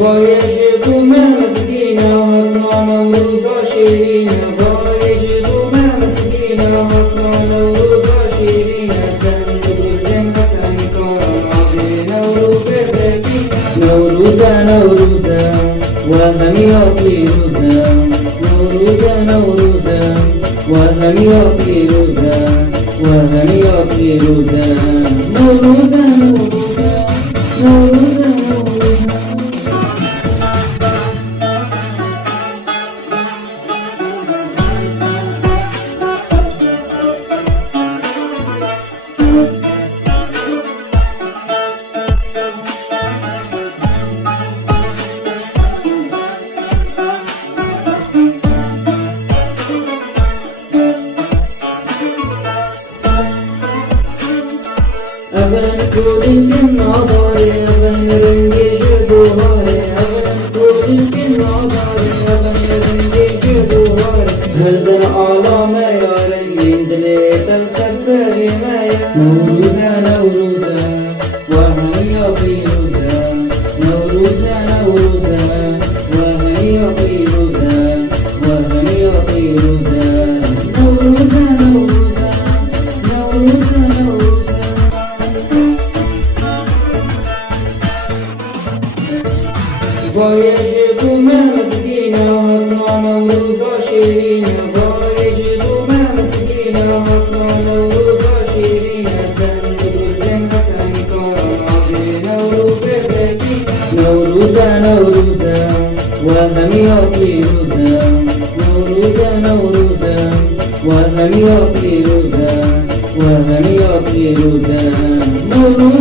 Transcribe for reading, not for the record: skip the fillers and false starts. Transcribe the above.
ويجدوما مسكينة وطنا نوروزا شيرينة ويجدوما مسكينة وطنا نوروزا شيرينة سندوزن حسن كرم عظيم نوروزة ذكي نوروزة نوروزة وهمي فيروزة نوروزة نوروزة وهمي فيروزة وهمي فيروزة نوروزة نوروزة نوروزة أبن كل النظاري أبن رنجي جبوهاري أبن كل النظاري أبن رنجي جبوهاري هلدن علامة يا رنجين دليت السرسري مايا نوروزة نوروزة وهي فيروزة نوروزة نوروزة وهي فيروزة وهي فيروزة نوروزة نوروزة نوروزة نوروزة ويجدوما مسكينة وطنا نوروزا شيرينة ويجدوما مسكينة وطنا نوروزا شيرينة سندوزن حسن كرم عظيم نوروزة ذكي نوروزة نوروزة وهمي فيروزة نوروزة نوروزة وهمي فيروزة وهمي فيروزة نوروزة